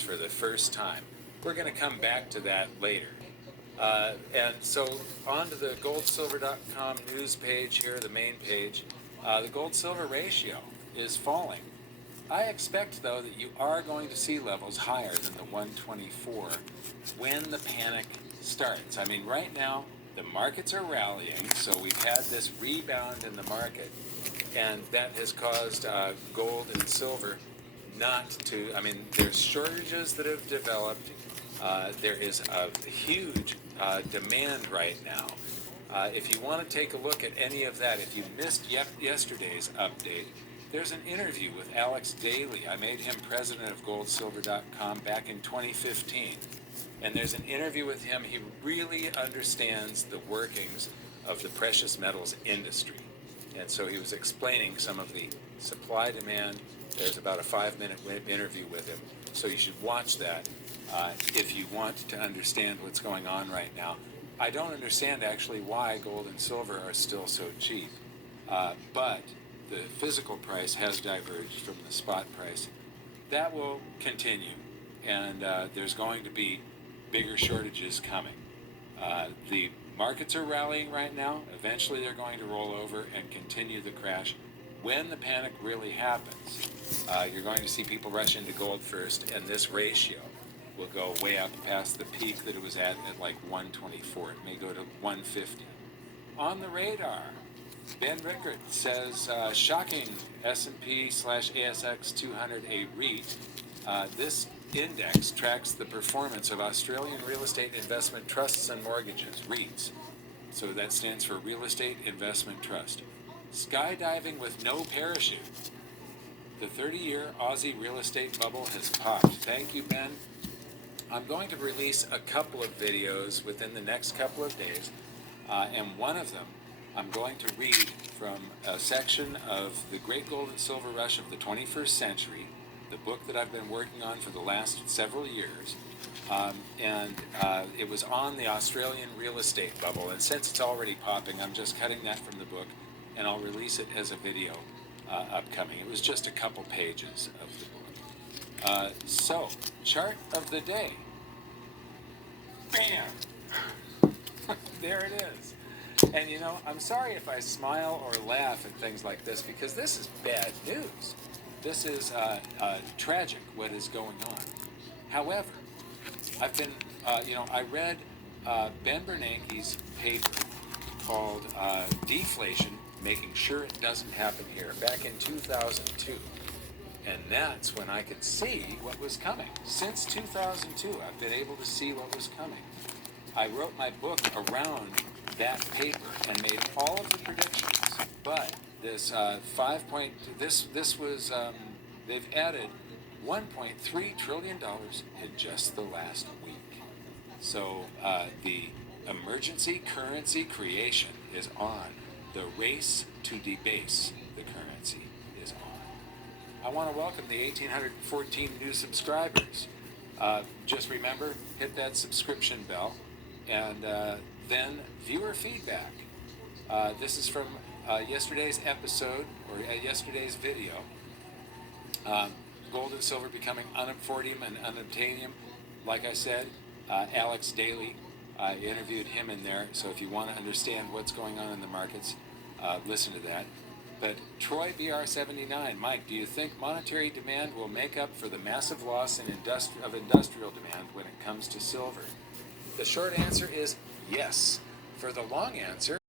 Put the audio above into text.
for the first time. We're going to come back to that later. And so on to the goldsilver.com news page here, the main page. The gold-silver ratio is falling. I expect, though, that you are going to see levels higher than the 124 when the panic starts. I mean, right now, the markets are rallying, so we've had this rebound in the market, and that has caused gold and silver not to, I mean, there's shortages that have developed. There is a huge demand right now. If you want to take a look at any of that, if you missed yesterday's update, there's an interview with Alex Daly. I made him president of goldsilver.com back in 2015. And there's an interview with him. He really understands the workings of the precious metals industry. And so he was explaining some of the supply demand. There's about a 5-minute interview with him. So you should watch that if you want to understand what's going on right now. I don't understand actually why gold and silver are still so cheap. But the physical price has diverged from the spot price. That will continue. And there's going to be bigger shortages coming. The markets are rallying right now. Eventually they're going to roll over and continue the crash. When the panic really happens, you're going to see people rush into gold first, and this ratio will go way up past the peak that it was at like 124. It may go to 150. On the radar, Ben Rickert says, shocking S&P/ASX 200, a REIT. This index tracks the performance of Australian real estate investment trusts and mortgages, REITs. So that stands for Real Estate Investment Trust. Skydiving with no parachute. The 30-year Aussie real estate bubble has popped. Thank you, Ben. I'm going to release a couple of videos within the next couple of days, and one of them I'm going to read from a section of The Great Gold and Silver Rush of the 21st Century, the book that I've been working on for the last several years, and it was on the Australian real estate bubble, and since it's already popping, I'm just cutting that from the book, and I'll release it as a video upcoming. It was just a couple pages of the book. So, chart of the day. Bam! There it is. And you know, I'm sorry if I smile or laugh at things like this, because this is bad news. This is tragic, what is going on. However, I've been, I read Ben Bernanke's paper called Deflation, Making Sure It Doesn't Happen Here, back in 2002. And that's when I could see what was coming. Since 2002, I've been able to see what was coming. I wrote my book around that paper and made all of the predictions. But this they've added $1.3 trillion in just the last week. So the emergency currency creation is on. The race to debase the currency is on. I want to welcome the 1,814 new subscribers. Just remember, hit that subscription bell, and then viewer feedback. This is from yesterday's episode, or yesterday's video. Gold and silver becoming unobtainium and unobtainium. Like I said, Alex Daly, I interviewed him in there, so if you want to understand what's going on in the markets, listen to that. But Troy BR79, Mike, do you think monetary demand will make up for the massive loss in industrial demand when it comes to silver? The short answer is yes. For the long answer,